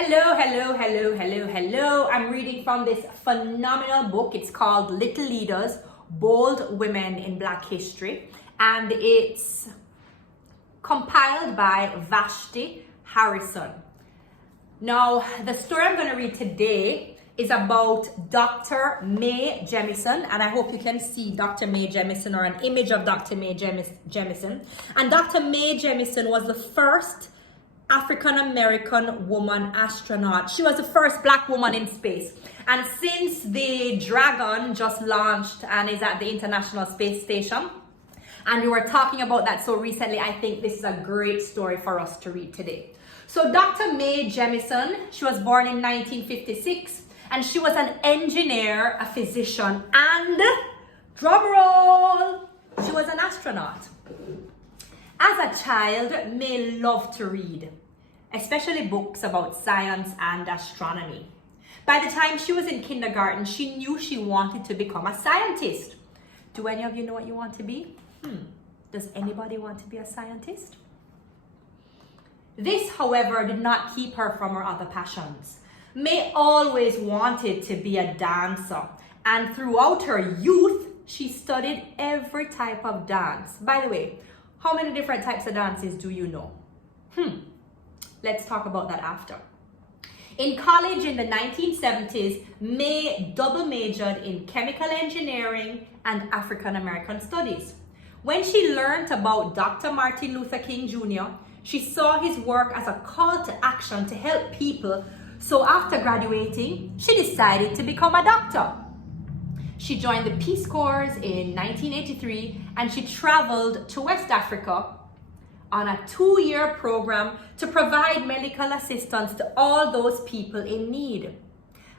Hello, hello, hello, hello, hello. I'm reading from this phenomenal book. It's called Little Leaders, Bold Women in Black History. And it's compiled by Vashti Harrison. Now, the story I'm going to read today is about Dr. Mae Jemmison, and I hope you can see Dr. Mae Jemmison or an image of Dr. Mae Jemmison. And Dr. Mae Jemmison was the first African-American woman astronaut. She was the first black woman in space. And since the Dragon just launched and is at the International Space Station, and we were talking about that so recently, I think this is a great story for us to read today. So Dr. Mae Jemmison, she was born in 1956, and she was an engineer, a physician, and, drum roll, she was an astronaut. As a child, Mae loved to read, especially books about science and astronomy. By the time she was in kindergarten, she knew she wanted to become a scientist. Do any of you know what you want to be? Does anybody want to be a scientist? This, however, did not keep her from her other passions. Mae always wanted to be a dancer, and throughout her youth, she studied every type of dance. By the way, how many different types of dances do you know? Let's talk about that after. In college in the 1970s, Mae double majored in chemical engineering and African American studies. When she learned about Dr. Martin Luther King Jr., she saw his work as a call to action to help people. So after graduating, she decided to become a doctor. She joined the Peace Corps in 1983, and she traveled to West Africa on a 2-year program to provide medical assistance to all those people in need.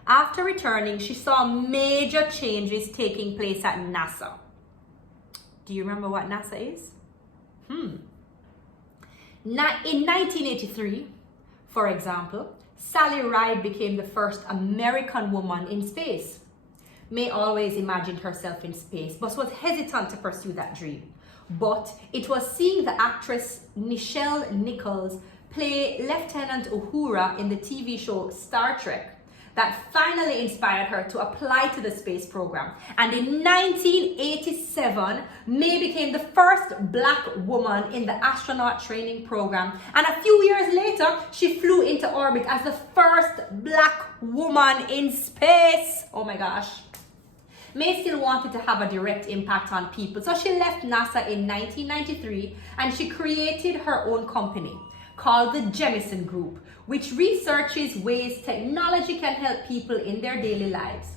After returning, she saw major changes taking place at NASA. Do you remember what NASA is? In 1983, for example, Sally Ride became the first American woman in space. Mae always imagined herself in space, but was hesitant to pursue that dream. But it was seeing the actress Nichelle Nichols play Lieutenant Uhura in the TV show Star Trek that finally inspired her to apply to the space program. And in 1987, Mae became the first black woman in the astronaut training program. And a few years later, she flew into orbit as the first black woman in space. Oh my gosh. Mae still wanted to have a direct impact on people, so she left NASA in 1993 and she created her own company called the Jemison Group, which researches ways technology can help people in their daily lives.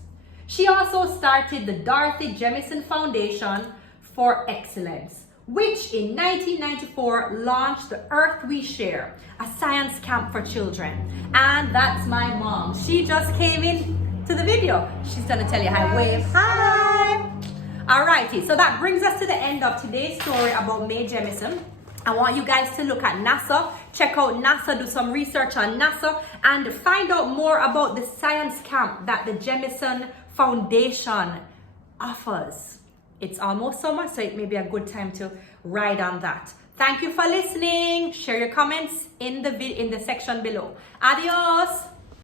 She also started the Dorothy Jemison Foundation for Excellence, which in 1994 launched the Earth We Share, a science camp for children. And that's my mom. She just came in to the video. She's gonna tell you hi, wave, hi. Alrighty, so that brings us to the end of today's story about Mae Jemmison. I want you guys to look at NASA, check out NASA, do some research on NASA, and find out more about the science camp that the Jemison Foundation offers. It's almost summer, so it may be a good time to ride on that. Thank you for listening. Share your comments in the section below. Adios.